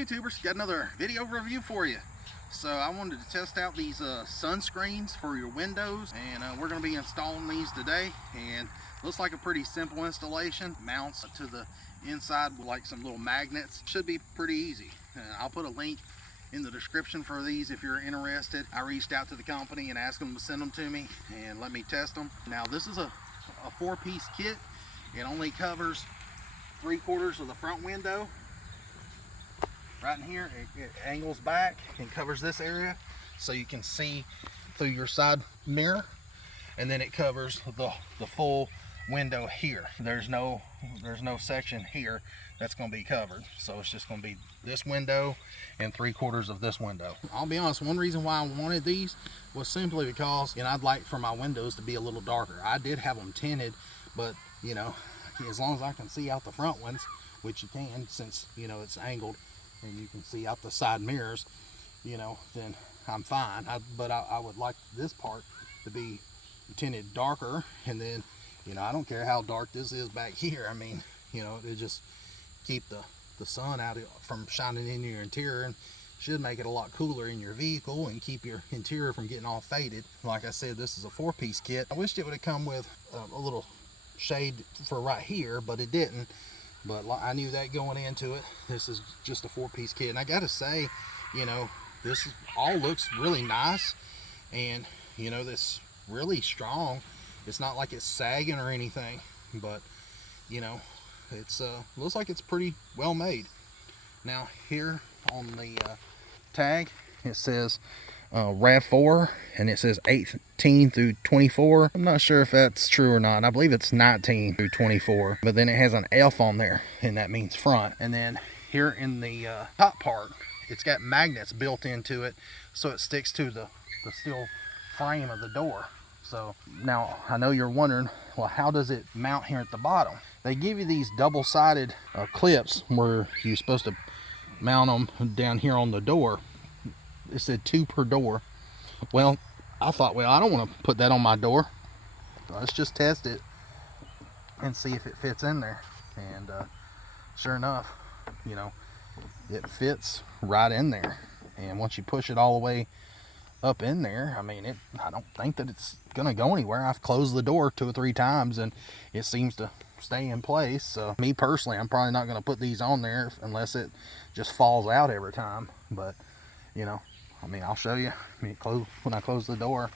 YouTubers, got another video review for you. So I wanted to test out these sunscreens for your windows, and we're going to be installing these today. And looks like a pretty simple installation. Mounts to the inside with like some little magnets. Should be pretty easy. I'll put a link in the description for these if you're interested. I reached out to the company and asked them to send them to me and let me test them. Now this is a 4-piece kit. It only covers 3/4 of the front window. Right in here, it angles back and covers this area so you can see through your side mirror, and then it covers the full window here. There's no section here that's going to be covered, so it's just going to be this window and 3/4 of this window. I'll be honest, one reason why I wanted these was simply because, you know, I'd like for my windows to be a little darker. I did have them tinted, but you know, as long as I can see out the front ones, which you can, since you know it's angled and you can see out the side mirrors, you know, then I'm fine. But I would like this part to be tinted darker, and then, you know, I don't care how dark this is back here. I mean, you know, it just keep the sun out from shining in your interior, and should make it a lot cooler in your vehicle and keep your interior from getting all faded. Like I said, this is a 4-piece kit. I wished it would have come with a little shade for right here, but it didn't. But I knew that going into it. This is just a 4-piece kit, and I gotta say, you know, this all looks really nice, and you know, this really strong. It's not like it's sagging or anything, but you know, it's looks like it's pretty well made. Now here on the tag it says RAV4, and it says 18 through 24. I'm not sure if that's true or not. I believe it's 19 through 24, but then it has an F on there, and that means front. And then here in the top part, it's got magnets built into it, so it sticks to the steel frame of the door. So now I know you're wondering, well, how does it mount here at the bottom? They give you these double-sided clips where you're supposed to mount them down here on the door. It said 2 per door. Well, I thought, well, I don't want to put that on my door. Let's just test it and see if it fits in there. And sure enough, you know, it fits right in there. And once you push it all the way up in there, I mean, I don't think that it's gonna go anywhere. I've closed the door 2 or 3 times and it seems to stay in place. So me personally, I'm probably not gonna put these on there unless it just falls out every time. But you know, I mean, I'll show you. I mean, when I close the door,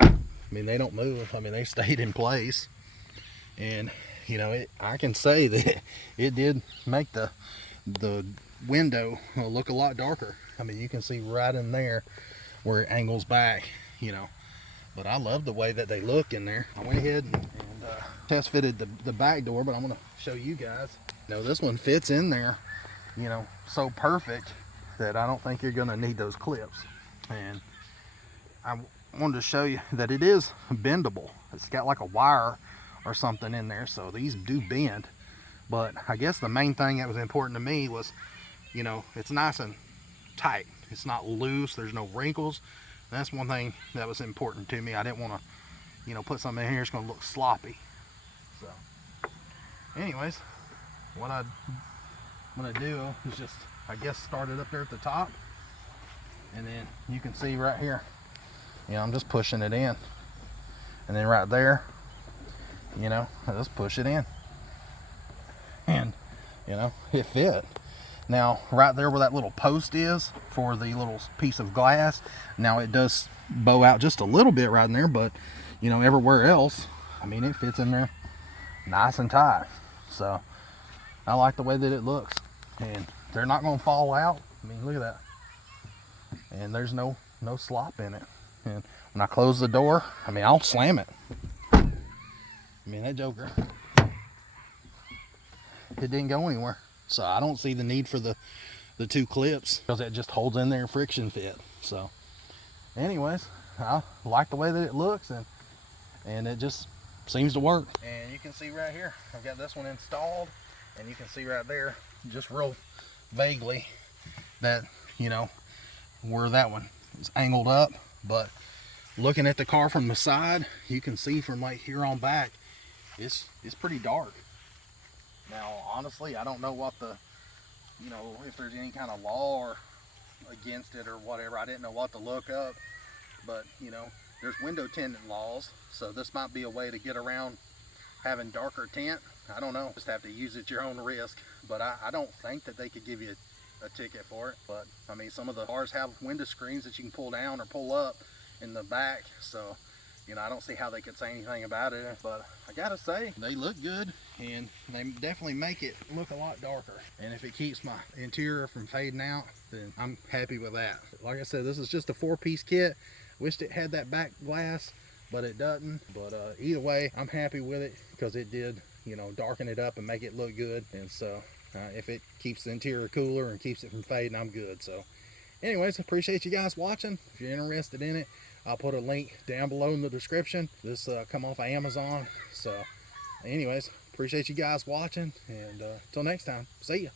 I mean, they don't move. I mean, they stayed in place. And you know, I can say that it did make the window look a lot darker. I mean, you can see right in there where it angles back, you know. But I love the way that they look in there. I went ahead and test fitted the back door, but I'm gonna show you guys. You know, this one fits in there, you know, so perfect that I don't think you're gonna need those clips. And I wanted to show you that it is bendable. It's got like a wire or something in there, so these do bend. But I guess the main thing that was important to me was, you know, it's nice and tight. It's not loose. There's no wrinkles. That's one thing that was important to me. I didn't want to, you know, put something in here that's going to look sloppy. So anyways, what I'm going to do is just, I guess, start it up there at the top, and then you can see right here, you know, I'm just pushing it in, and then right there, you know, I just push it in, and you know, it fit. Now right there where that little post is for the little piece of glass, now it does bow out just a little bit right in there, but you know, everywhere else, I mean, it fits in there nice and tight. So I like the way that it looks, and they're not going to fall out. I mean, look at that. And there's no slop in it. And when I close the door, I mean, I'll slam it. I mean, that joker, it didn't go anywhere. So I don't see the need for the 2 clips, because it just holds in there friction fit. So anyways, I like the way that it looks, and it just seems to work. And you can see right here, I've got this one installed, and you can see right there, just real vaguely, that, you know, where that one is angled up. But looking at the car from the side, you can see from like here on back, it's pretty dark. Now honestly, I don't know what you know, if there's any kind of law or against it or whatever. I didn't know what to look up, but you know, there's window tinting laws, so this might be a way to get around having darker tint. I don't know, just have to use it at your own risk, but I don't think that they could give you a ticket for it. But I mean, some of the cars have window screens that you can pull down or pull up in the back, so you know, I don't see how they could say anything about it. But I gotta say, they look good, and they definitely make it look a lot darker. And if it keeps my interior from fading out, then I'm happy with that. Like I said, this is just a 4-piece kit. Wished it had that back glass, but it doesn't. But either way, I'm happy with it because it did, you know, darken it up and make it look good. And so if it keeps the interior cooler and keeps it from fading, I'm good. So anyways, appreciate you guys watching. If you're interested in it, I'll put a link down below in the description. This come off of Amazon. So anyways, appreciate you guys watching, and until next time, see ya.